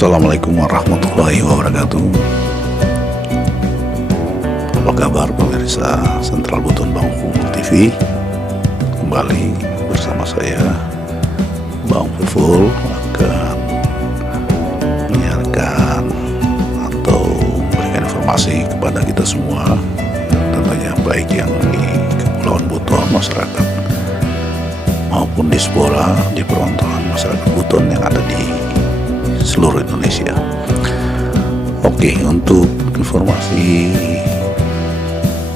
Assalamualaikum warahmatullahi wabarakatuh. Apa kabar pemirsa Sentral Buton Bang Fuful TV? Kembali bersama saya Bang Fuful akan menyiarkan atau memberikan informasi kepada kita semua, tentunya baik yang di Kepulauan Buton, masyarakat, maupun diaspora di perantauan masyarakat Buton yang ada di seluruh Indonesia. Oke, untuk informasi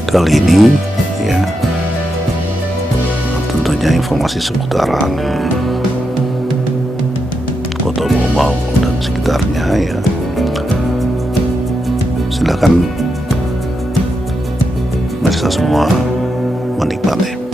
kali ini ya, tentunya informasi seputaran Kota Bau dan sekitarnya ya. Silakan pemirsa semua menikmati.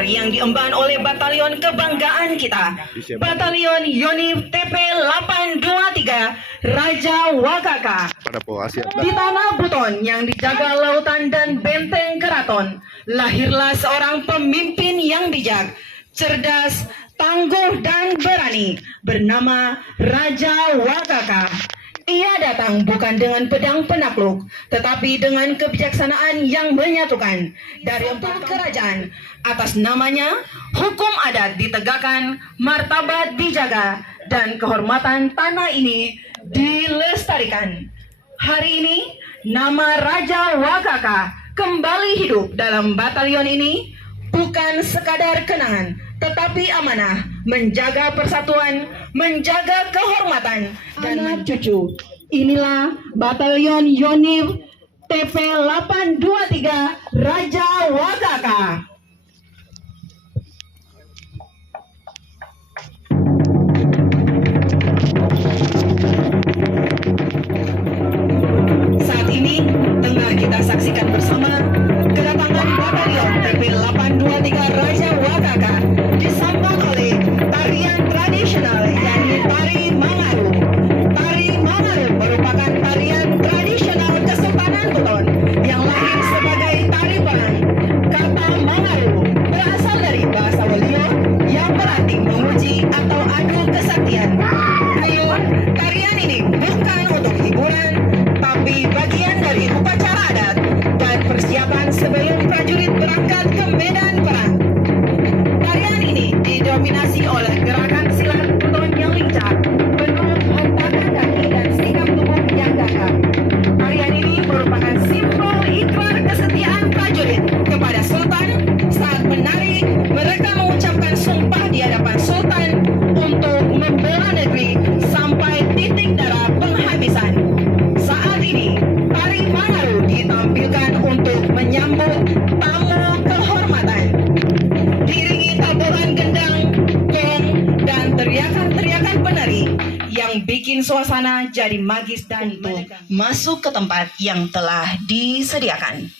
Yang diemban oleh Batalion Kebanggaan kita, Batalion Yonif TP 823 Raja Wakaka di Tanah Buton yang dijaga lautan dan benteng keraton. Lahirlah seorang pemimpin yang bijak, cerdas, tangguh dan berani, bernama Raja Wakaka. Ia datang bukan dengan pedang penakluk, tetapi dengan kebijaksanaan yang menyatukan. Dari 4 kerajaan, atas namanya hukum adat ditegakkan, martabat dijaga, dan kehormatan tanah ini dilestarikan. Hari ini, nama Raja Wakaka kembali hidup dalam batalion ini, bukan sekadar kenangan, tetapi amanah, menjaga persatuan, menjaga kehormatan, dan anak cucu. Inilah Batalion Yonif TP 823 Raja Wakaka. Saat ini tengah kita saksikan bersama kedatangan Batalion TP 823 Raja Wakaka disambut oleh tarian tradisional yakni tari Mangaru. Tari Mangaru merupakan tarian tradisional Kesultanan Buton yang lahir sebagai tari perang. Kata Mangaru berasal dari bahasa Wolio yang berarti memuji atau adu kesaktian. Tarian ini bukan untuk hiburan, tapi bagian dari upacara adat dan persiapan sebelum prajurit berangkat ke medan perang. Tarian ini didominasi oleh gerakan silat Buton yang lincah, penuh hentakan kaki dan sikap tubuh yang gagah. Tarian ini merupakan simbol ikrar kesetiaan prajurit kepada Sultan. Saat menari, mereka mengucapkan sumpah di hadapan Sultan untuk membela negeri sampai titik darah penghabisan. Saat ini, tari Mangaru ditampilkan untuk menyambut tamu kehormatan. Diiringi taburan gendang, gong, dan teriakan-teriakan penari yang bikin suasana jadi magis dan masuk ke tempat yang telah disediakan.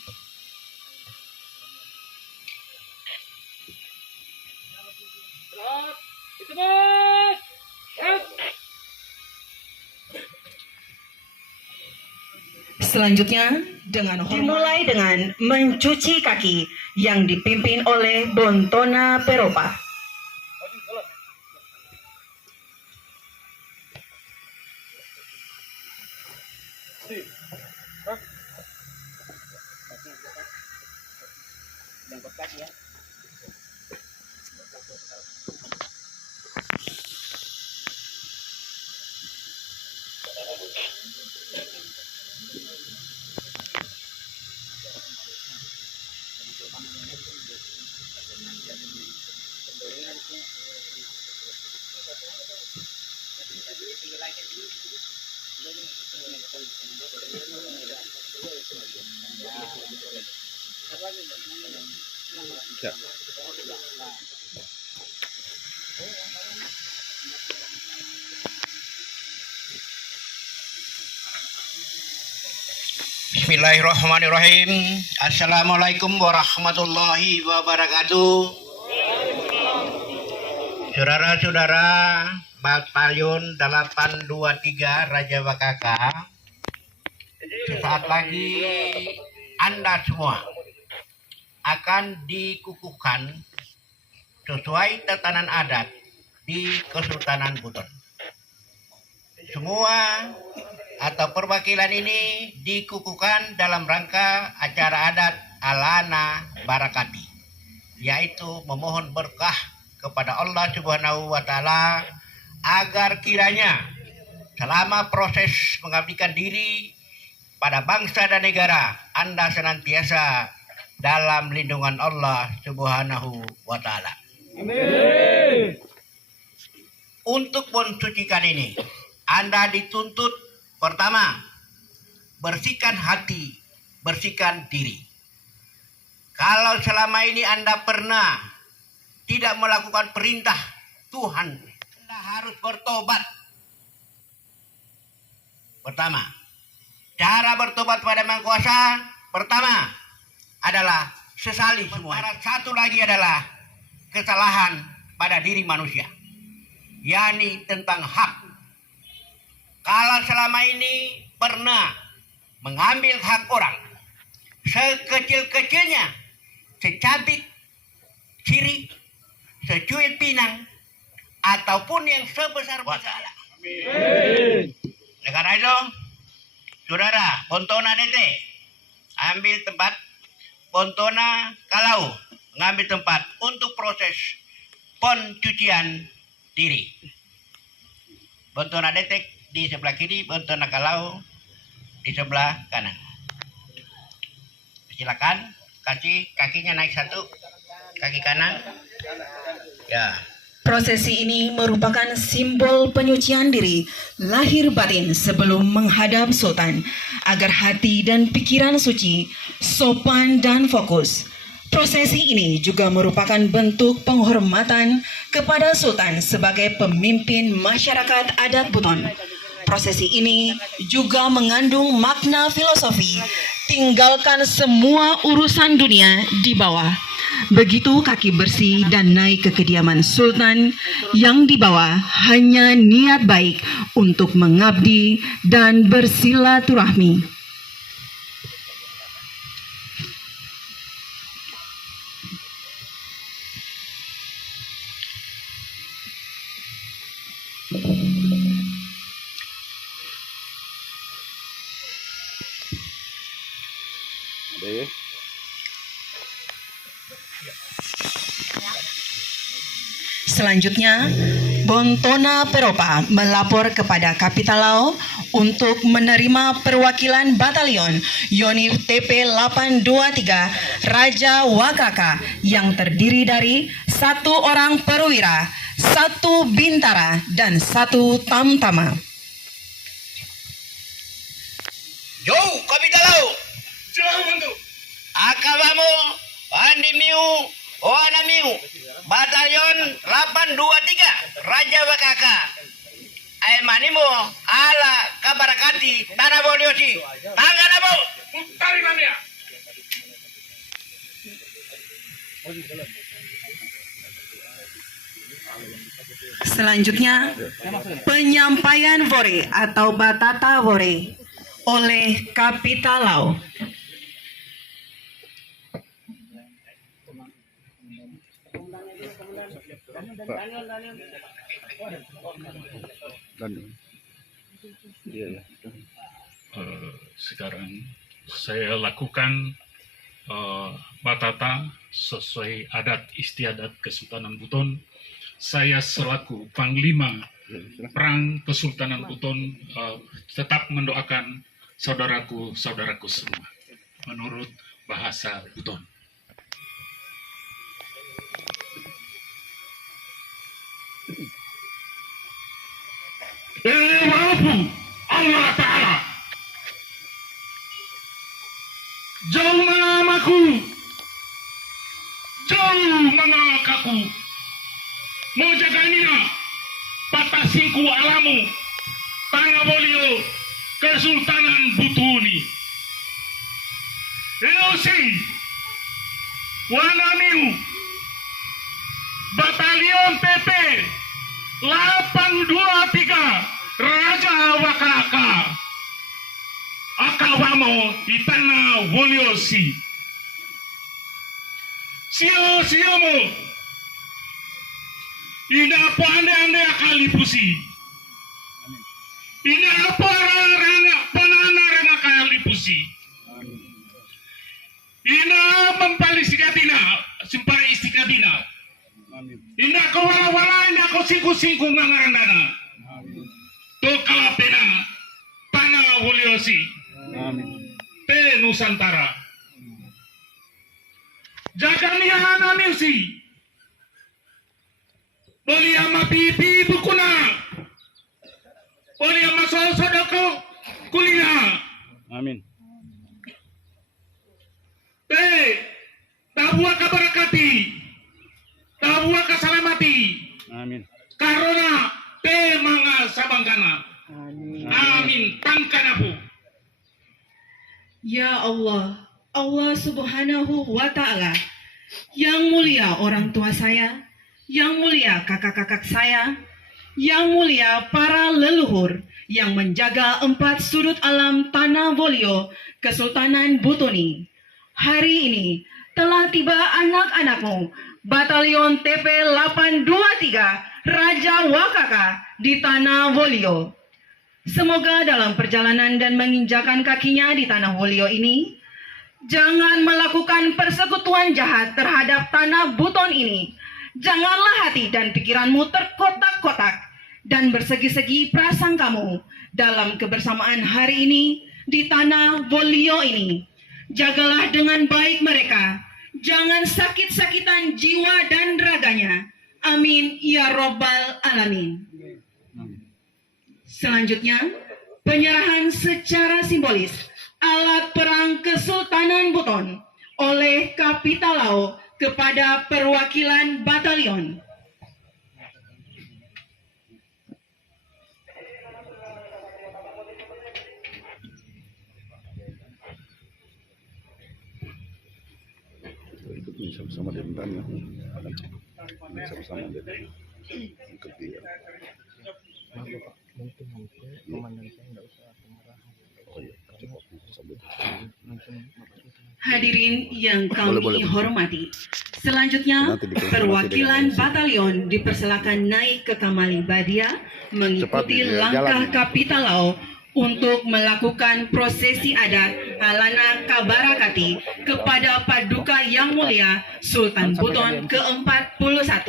Itu bos. Selanjutnya, dimulai dengan mencuci kaki yang dipimpin oleh Bontona Peropa. Bismillahirrahmanirrahim. Assalamualaikum warahmatullahi wabarakatuh. Saudara-saudara Batalion 823 Raja Wakaka, sesaat lagi Anda semua akan dikukuhkan sesuai tatanan adat di Kesultanan Buton. Semua atau perwakilan ini dikukuhkan dalam rangka acara adat Alana Barakati, yaitu memohon berkah kepada Allah Subhanahu wa Ta'ala agar kiranya selama proses mengabdikan diri pada bangsa dan negara, Anda senantiasa dalam lindungan Allah Subhanahu wa Ta'ala. Amin. Untuk mensucikan ini, Anda dituntut pertama, bersihkan hati, bersihkan diri. Kalau selama ini Anda pernah tidak melakukan perintah Tuhan, Anda harus bertobat. Pertama, cara bertobat pada Yang Maha Kuasa, pertama adalah sesali semua. Satu lagi adalah kesalahan pada diri manusia, yakni tentang hak. Kalau selama ini pernah mengambil hak orang, sekecil-kecilnya, secabik ciri, secuil pinang, ataupun yang sebesar-besarnya. Oleh karena itu, saudara, Bontona DT, ambil tempat, Bontona Kalau, mengambil tempat untuk proses pencucian diri. Bontona DT di sebelah kiri, Bontona Kalau di sebelah kanan. Silakan, kasih kakinya naik satu, kaki kanan. Ya. Prosesi ini merupakan simbol penyucian diri lahir batin sebelum menghadap Sultan, agar hati dan pikiran suci, sopan dan fokus. Prosesi ini juga merupakan bentuk penghormatan kepada Sultan sebagai pemimpin masyarakat adat Buton. Prosesi ini juga mengandung makna filosofi, tinggalkan semua urusan dunia di bawah. Begitu kaki bersih dan naik ke kediaman Sultan, yang dibawa hanya niat baik untuk mengabdi dan bersilaturahmi. Selanjutnya, Bontona Peropa melapor kepada Kapitalau untuk menerima perwakilan batalion Yonif TP 823 Raja Wakaka yang terdiri dari 1 orang perwira, 1 bintara, dan 1 tamtama. Yo, Kapitalau. Jauh untuk. Akabamu, Pandimiu, Oanamiu, Batalion 823 Raja Wakaka. Aemanimu ala kabarakati tanah boliosi. Tangan abu. Tarik namanya. Selanjutnya, penyampaian vore atau batata vore. oleh Kapitalau. Sekarang saya lakukan batata sesuai adat istiadat Kesultanan Buton. Saya selaku Panglima Perang Kesultanan Buton tetap mendoakan saudaraku semua menurut bahasa Buton. Walaupun Allah Ta'ala jauh mengamaku, jauh mengakaku, mau jaganina patasingku alamu, tanah bolio Kesultanan Butuni. Eosi, Wanamiu, Batalion PP 823 Raja Wakaka Akawamo di tanah Woliosi. Sio-siomo ina po ande akali pusi. Ina apa ranga panana ranga kali pusi. Ina mempali sikatina, simpari istikatina. Ina ko wala ina ko singku ngangarandana. To kalapena tanah Woliosi. Te Nusantara. Jaga mihana music. Boli ama pipi bukuna. Boli ama sodoko kulina. Amin. Te tabua kabarakati. Tabua kasalamati. Amin. Karena te manga sabangkana. Amin. Tangkanapu. Ya Allah, Allah Subhanahu wa Ta'ala, yang mulia orang tua saya, yang mulia kakak-kakak saya, yang mulia para leluhur yang menjaga 4 sudut alam tanah Wolio, Kesultanan Butuni. Hari ini telah tiba anak-anakmu, Batalion TP 823 Raja Wakaka di tanah Wolio. Semoga dalam perjalanan dan menginjakan kakinya di tanah Wolio ini, jangan melakukan persekutuan jahat terhadap tanah Buton ini. Janganlah hati dan pikiranmu terkotak-kotak dan bersegi-segi prasangkamu dalam kebersamaan hari ini di tanah Wolio ini. Jagalah dengan baik mereka. Jangan sakit-sakitan jiwa dan raganya. Amin ya Rabbal Alamin. Selanjutnya, penyerahan secara simbolis alat perang Kesultanan Buton oleh Kapitalau kepada perwakilan batalion. Sama-sama dia bentangnya. Sama-sama dia ikut dia. Hadirin yang kami hormati, selanjutnya perwakilan batalion dipersilakan naik ke Kamali Badia mengikuti langkah Kapitalau untuk melakukan prosesi adat Alana Kabarakati kepada Paduka Yang Mulia Sultan Buton ke-41.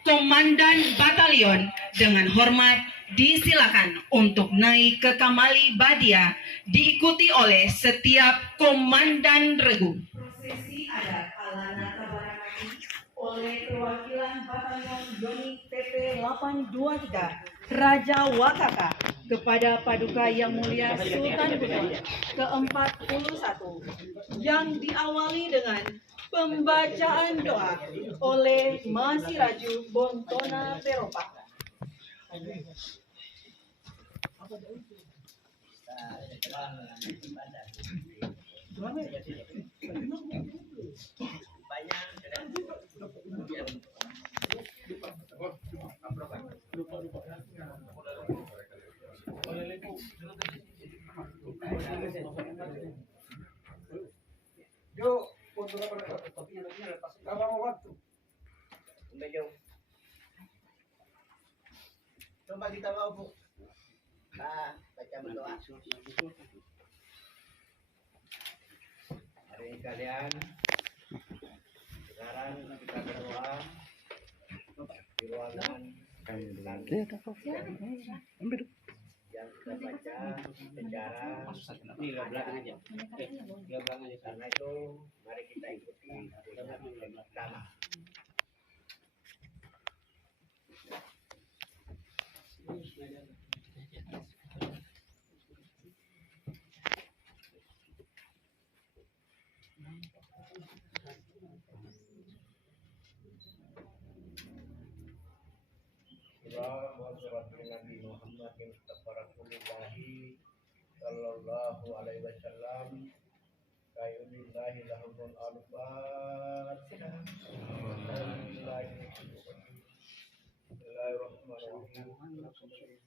Komandan batalion dengan hormat disilakan untuk naik ke Kamali Badia diikuti oleh setiap komandan regu. Prosesi adat Alana Kabarakati oleh perwakilan batalion Doni PP 823 Raja Wakaka kepada Paduka Yang Mulia Sultan Buton ke-41 yang diawali dengan pembacaan doa oleh Masiraju Bontona Peropa. Medyo. Coba kita mau bu. Nah, baca berdoa. Hari ini kalian. Sekarang kita berdoa di ruangan yang kita baca secara karena itu mari kita ikuti yang pertama. Nabi Muhammad Rasulillahi sallallahu alaihi wasallam kayulillahi lahumul al-fatihah. Bismillahirrahmanirrahim.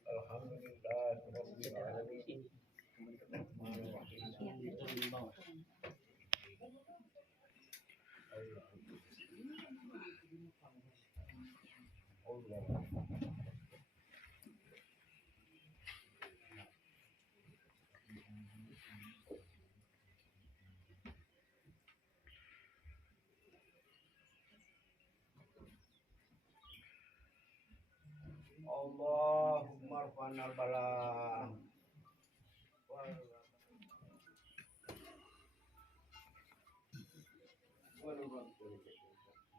Alhamdulillahirabbil alamin. Allahumma arfanal bala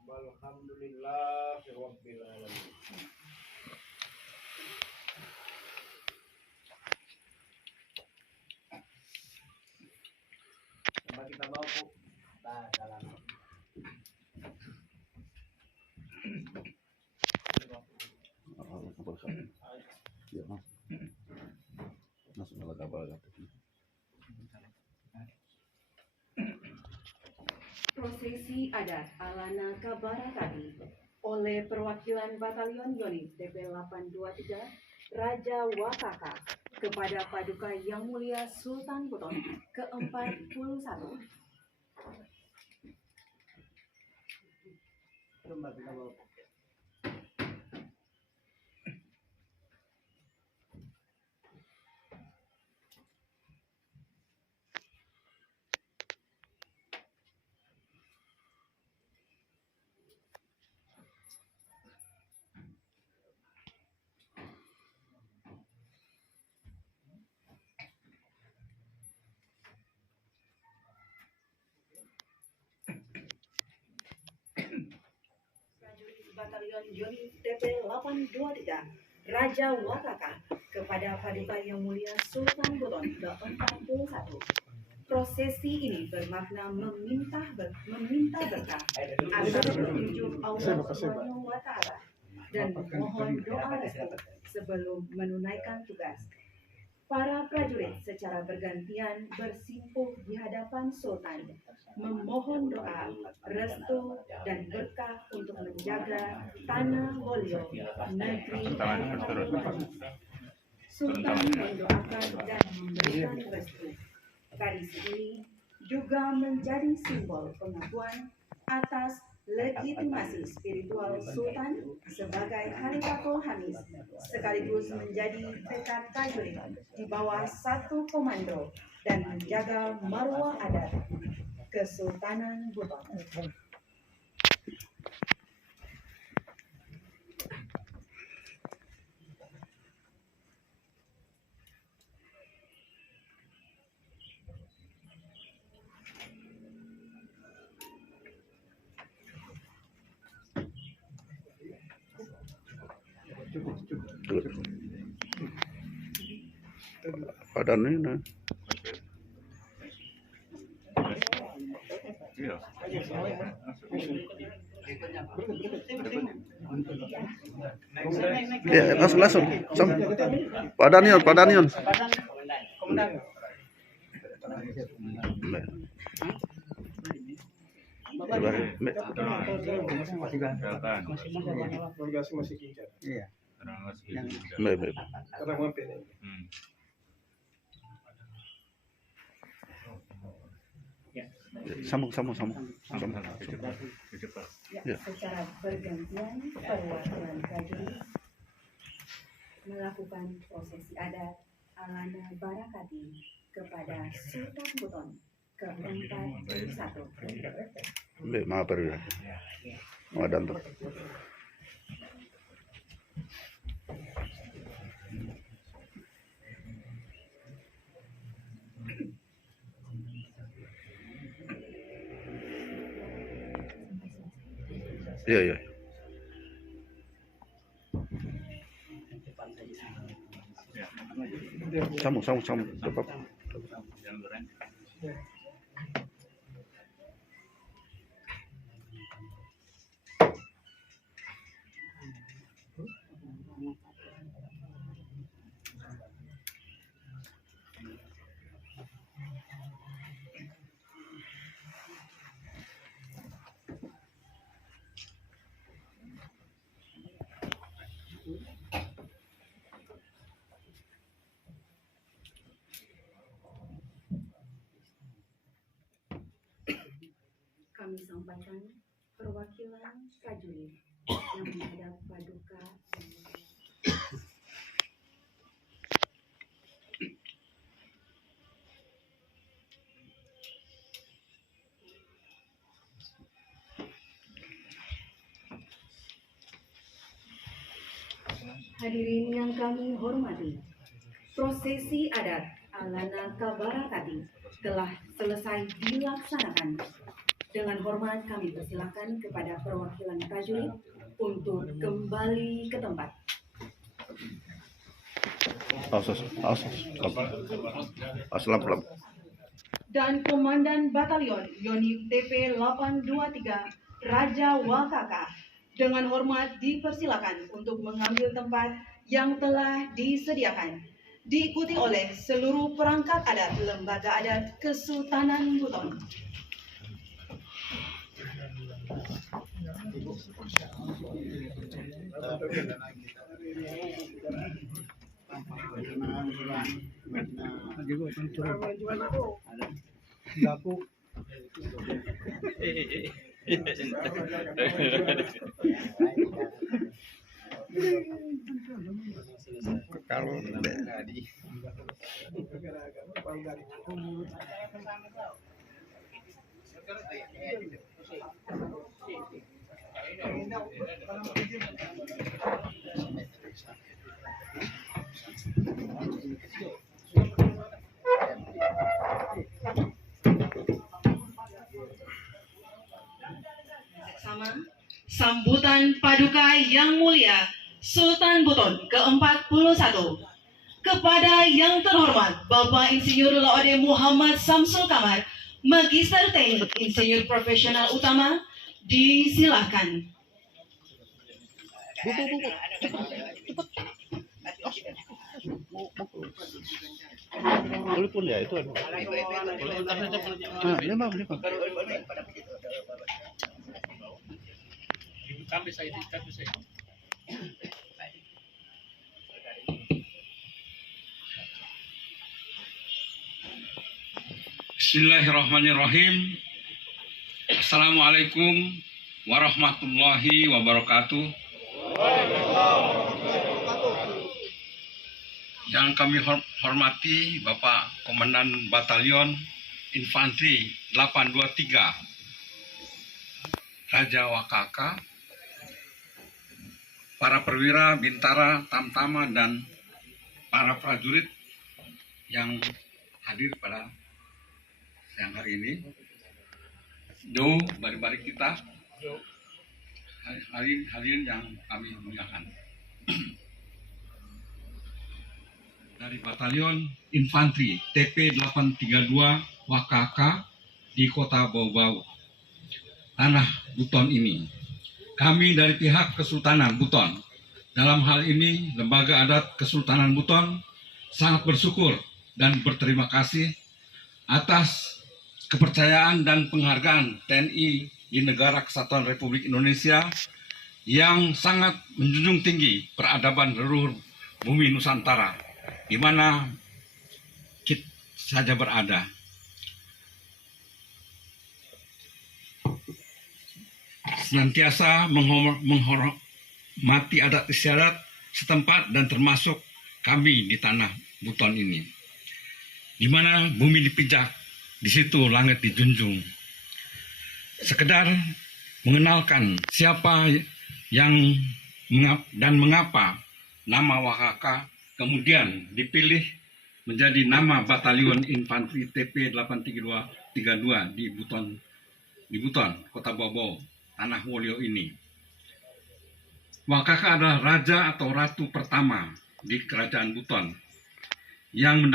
walhamdulillahi rabbil alamin. Coba kita bawa bu. Nah, dalam. Prosesi adat Alana Kabaratadi oleh perwakilan Batalion Yoni TP 823 Raja Wataka kepada Paduka Yang Mulia Sultan Buton ke-41. Coba kita bawa. Batalion Yoni TP 823 Raja Wataka kepada Paduka Yang Mulia Sultan Buton ke-41. Prosesi ini bermakna meminta berkah agar petunjuk Allah Subhanahu wa Ta'ala dan mohon doa restu sebelum menunaikan tugas. Para prajurit secara bergantian bersimpuh di hadapan Sultan, memohon doa, restu, dan berkah untuk menjaga tanah Wolio, negeri Sultan mendoakan dan memberikan restu. Tradisi ini juga menjadi simbol pengakuan atas legitimasi spiritual Sultan sebagai Khalifatul Hamis, sekaligus menjadi tekad prajurit di bawah satu komando dan menjaga marwah adat Kesultanan Buton. Padannya nah. Ya, langsung. Padanion. Masih kincar. Iya. Karena mampir. Sambung. Ya. Secara bergantian perwakilan prajurit melakukan prosesi adat Alana Barakati kepada Sultan Buton ke-41. Maaf perwira. Madanto. Iya. Sambung. Cepat. Kami sampaikan perwakilan prajurit yang menghadap paduka. Hadirin yang kami hormati, prosesi adat Alana Barakati telah selesai dilaksanakan. Dengan hormat kami persilakan kepada perwakilan prajurit untuk kembali ke tempat. Pelan. Dan Komandan Batalion Yonif TP 823 Raja Wakaka dengan hormat dipersilakan untuk mengambil tempat yang telah disediakan, diikuti oleh seluruh perangkat adat Lembaga Adat Kesultanan Buton. Sambutan Paduka Yang Mulia Sultan Buton ke-41 kepada Yang Terhormat Bapak Insinyur Laode Muhammad Samsul Kamar, Magister Teknik Insinyur Profesional Utama, disilahkan. Boleh pun ya itu. Bismillahirrahmanirrahim. Assalamualaikum warahmatullahi wabarakatuh. Yang kami hormati Bapak Komandan Batalion Infanteri 823 Raja Wakaka, para perwira, bintara, tamtama, dan para prajurit yang hadir pada siang hari ini. Do, bari-bari kita, hadirin yang kami muliakan. Dari Batalion Infanteri TP 832 Wakaka di Kota Bau-Bau, Tanah Buton ini, kami dari pihak Kesultanan Buton, dalam hal ini Lembaga Adat Kesultanan Buton, sangat bersyukur dan berterima kasih atas kepercayaan dan penghargaan TNI di Negara Kesatuan Republik Indonesia yang sangat menjunjung tinggi peradaban leluhur bumi Nusantara, di mana kita saja berada. senantiasa menghormati adat istiadat setempat dan termasuk kami di tanah Buton ini. Di mana bumi dipijak, di situ langit dijunjung. Sekedar mengenalkan siapa yang dan mengapa nama Wakaka kemudian dipilih menjadi nama Batalion Infanteri TP 832 di Buton, Kota Bau-Bau, Tanah Wolio ini. Wakaka adalah raja atau ratu pertama di Kerajaan Buton yang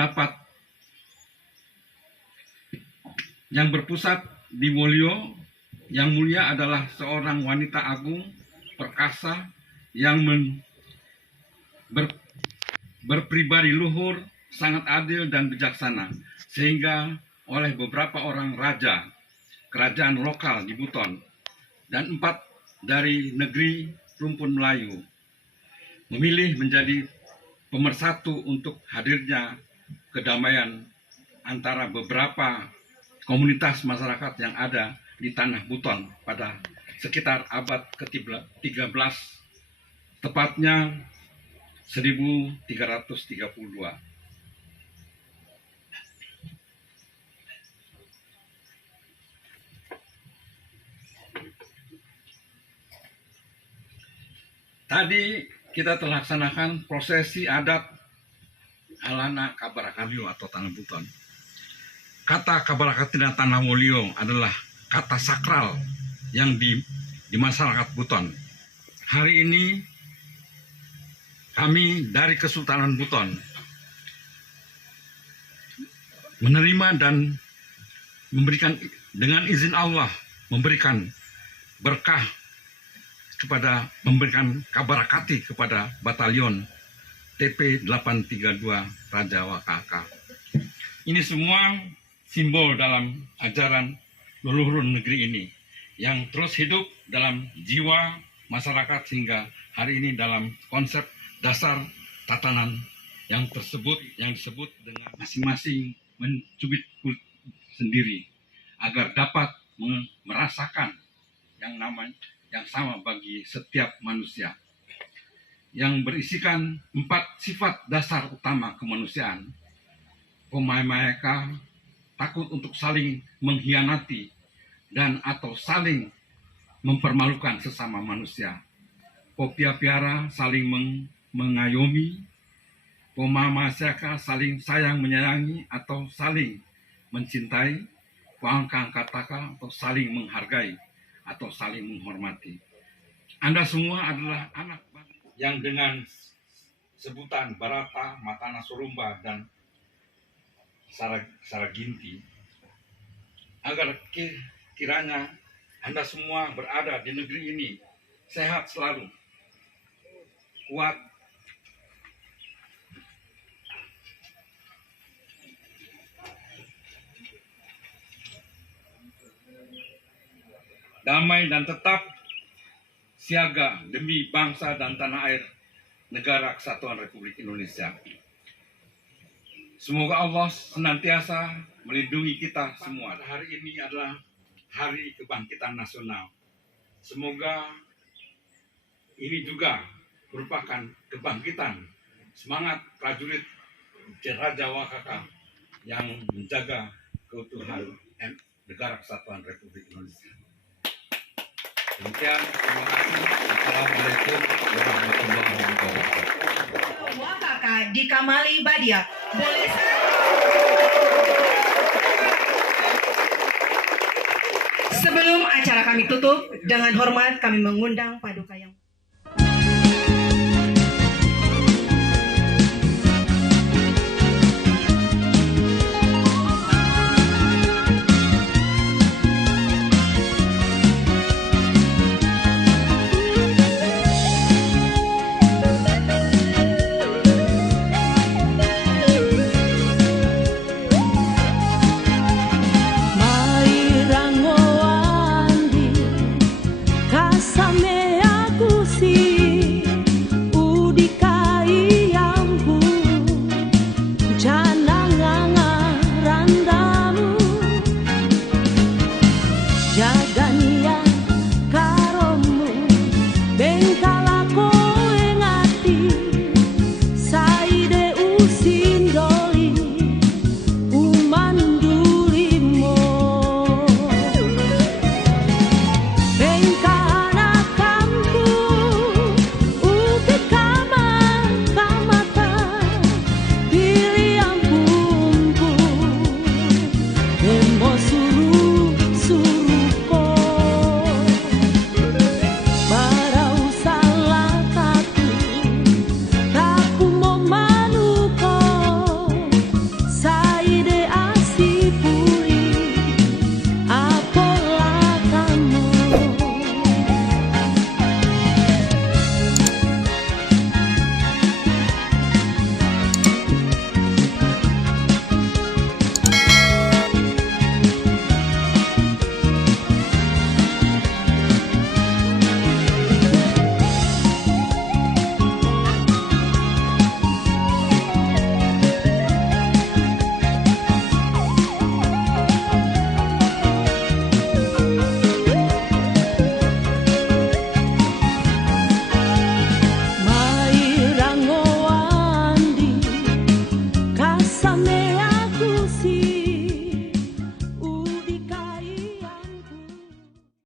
berpusat di Wolio. Yang mulia adalah seorang wanita agung perkasa yang berpribadi luhur, sangat adil dan bijaksana, sehingga oleh beberapa orang raja kerajaan lokal di Buton dan 4 dari negeri rumpun Melayu memilih menjadi pemersatu untuk hadirnya kedamaian antara beberapa komunitas masyarakat yang ada di tanah Buton pada sekitar abad ke-13, tepatnya 1332. Tadi kita telah laksanakan prosesi adat Alana Kabarakatio atau Tanah Buton. Kata Kabarakatio Tanah Wolio adalah kata sakral yang di masyarakat Buton. Hari ini kami dari Kesultanan Buton menerima dan memberikan dengan izin Allah memberikan berkah memberikan kabarakati kepada Batalion TP 832 Raja Wakaka. Ini semua simbol dalam ajaran leluhur negeri ini yang terus hidup dalam jiwa masyarakat hingga hari ini dalam konsep dasar tatanan yang disebut dengan masing-masing mencubit kulit sendiri agar dapat merasakan yang sama bagi setiap manusia, yang berisikan 4 sifat dasar utama kemanusiaan. Pemaemaka, takut untuk saling mengkhianati dan atau saling mempermalukan sesama manusia. Popiapiara, saling mengayomi. Pomamasaka, saling sayang menyayangi atau saling mencintai. Poangkangkataka, atau saling menghargai atau saling menghormati. Anda semua adalah anak yang dengan sebutan Barata, Matana Surumba, dan Saraginti, agar kiranya Anda semua berada di negeri ini sehat selalu, kuat, damai dan tetap siaga demi bangsa dan tanah air negara Kesatuan Republik Indonesia. Semoga Allah senantiasa melindungi kita semua. Hari ini adalah Hari Kebangkitan Nasional. Semoga ini juga merupakan kebangkitan semangat prajurit Raja Wakaka yang menjaga keutuhan negara Kesatuan Republik Indonesia. Demikian, terima kasih. Assalamualaikum warahmatullahi wabarakatuh. Wakaka di Kamali Badia. Boleh Sebelum acara kami tutup, dengan hormat kami mengundang Paduka yang Mai rangoandi kasame